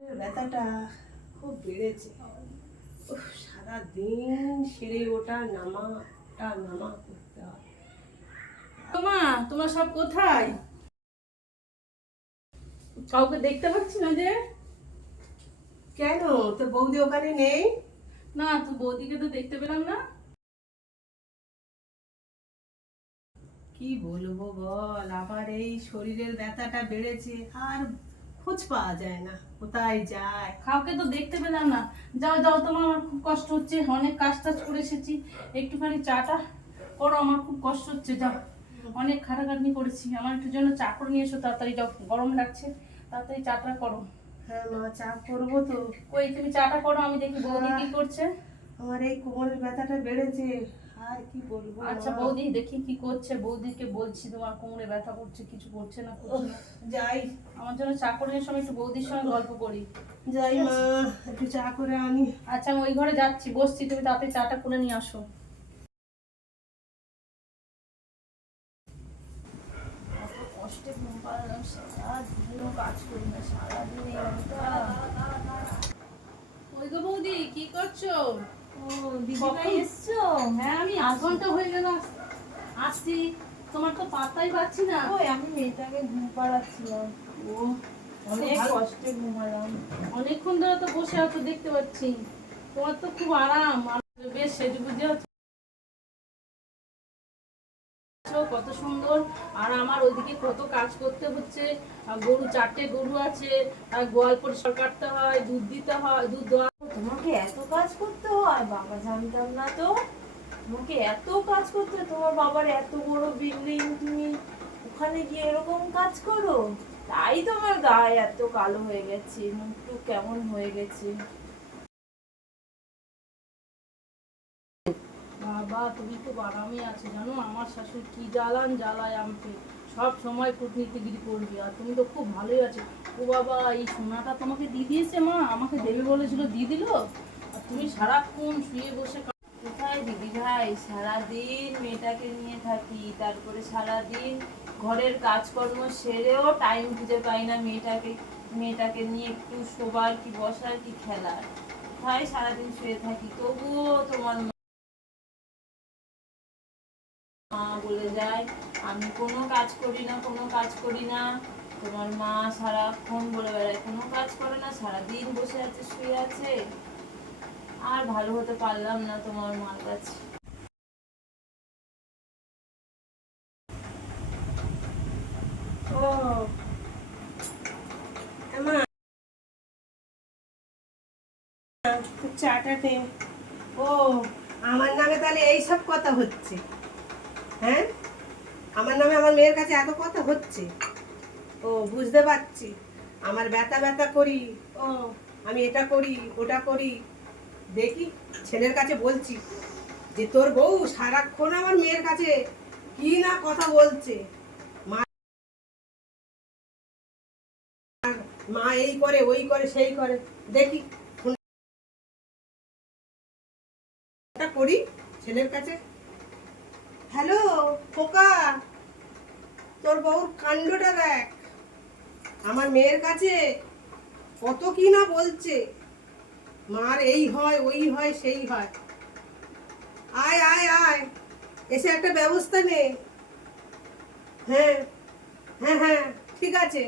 ব্যথাটা খুব বেড়েছে। সারাদিন সেরে ওটা নামা করতে হয়। তোমরা সব কোথায়? কাউকে দেখতে পাচ্ছি না যে। কেন, তো বৌদি ওখানে নেই? না, তুই বৌদিকে তো দেখতে পেলাম না। কি বলবো বল, আমার এই শরীরের ব্যথাটা বেড়েছে আর খোঁজ পাওয়া যায় না, কোথায় যায়। কাউকে তো দেখতে পেলাম না। যাও যাও, তোমার আমার খুব কষ্ট হচ্ছে, অনেক কাজ টাজ করে এসেছি। একটুখানি চাটা করো, আমার খুব কষ্ট হচ্ছে। যাও, অনেক খাটাখাটনি করেছি, আমার একটু জন্য চা করে নিয়ে এসো তাড়াতাড়ি। যাও, গরম লাগছে, তাড়াতাড়ি চাটা করো। হ্যাঁ মা, চা করবো তো। কই তুমি চাটা করো, আমি দেখি বৌদি কি করছে। আমার এই কোমরের ব্যথাটা বেড়েছে, আর কি বলবো। আচ্ছা বৌদি দেখি কি করছে, বৌদিকে বলছি তোমার কোমরে ব্যথা করছে, কিছু করছে না করছে না। যাই, আমার জন্য চা করে নিয়ে সময় একটু বৌদির সঙ্গে গল্প করি। যাই মা, একটু চা করে আনি। আচ্ছা আমি ওই ঘরে যাচ্ছি, বসছি, তুমি তাড়াতাড়ি চাটা করে নিয়ে আসো। কষ্টে ঘুম পাড়লাম, সারাদিনও কাজ করি না, সারাদিন ওই গো বৌদি কি করছো? দিদিভাই এসছো? হ্যাঁ, আমি আধ ঘন্টা হয়ে গেল আসছি, তোমার তো পাত্তাই পাচ্ছি না। ওই আমি মেয়েটাকে ঘুম পাড়াচ্ছিলাম। ও, অনেক কষ্টে ঘুমালাম। অনেকক্ষণ ধরে তো বসে আছো দেখতে পাচ্ছি, তোমার তো খুব আরাম, আর বেশ সেজে বুঝে আছো, কত সুন্দর। আর আমার ওইদিকে কত কাজ করতে হচ্ছে, গরু 4টে গরু আছে, আর গোয়াল পরিষ্কার কাটতে হয়, দুধ দিতে হয়, দুধ দেওয়া। তোমাকে এত কাজ করতে হয়? বাবা, জানতাম না তো। তোমাকে এত কাজ করতে হয়? তোমার বাবার এত বড় বিল্ডিং, তুমি ওখানে গিয়ে এরকম কাজ করো? তাই তোমার গায়ে এত কালো হয়ে গেছে, মুখটু কেমন হয়ে গেছে। বাবা তুমি খুব আরামে আছো জানো, আমার শাশুড়ি কি জ্বালায় আমাকে, সব সময় কূটনীতিগিরি করবি, আর তুমি তো খুব ভালোই আছো। ও বাবা, এই সোনাটা তোমাকে দিয়ে দিয়েছে মা, আমাকে দেবে বলেছিল, দিয়ে দিল, আর তুমি সারাক্ষণ শুয়ে বসে কোথায় দিদিভাই, সারাদিন মেয়েটাকে নিয়ে থাকি, তারপরে সারাদিন ঘরের কাজকর্ম সেরেও টাইম খুঁজে পাই না মেয়েটাকে নিয়ে একটু শোবার কি বসার কি খেলার। কোথায় সারাদিন শুয়ে থাকি, তবুও তোমার মা বলে যায় আমি কোনো কাজ করি না, কোনো কাজ করি না। তোমার মা সারাক্ষণ বলে বেড়ায় কোনো কাজ করে না, সারাদিন বসে আছে, শুয়ে আছে। আর ভালো হতে পারলাম না তোমার মার কাছে। ও মা, চাটা নে। ও, আমার নামে তাহলে এইসব কথা হচ্ছে? হ্যাঁ, আমার নামে আমার মেয়ের কাছে এত কথা হচ্ছে? ও, বুঝতে পারছি। আমার ব্যথা ব্যথা করি, ও আমি এটা করি ওটা করি। দেখি, ছেলের কাছে বলছি যে তোর বউ সারাক্ষণ আমার মেয়ের কাছে কি না কথা বলছে। মা মা এই করে ওই করে সেই করে। দেখি ফোনটা করি ছেলের কাছে। হ্যালো খোকা, তোর বউর কাণ্ডটা দেখ, আমার মেয়ের কাছে কত কি না বলছে। মার এই হয় ওই হয় সেই হয়। আয় আয় আয়, এসে একটা ব্যবস্থা নে। হ্যাঁ হ্যাঁ হ্যাঁ, ঠিক আছে।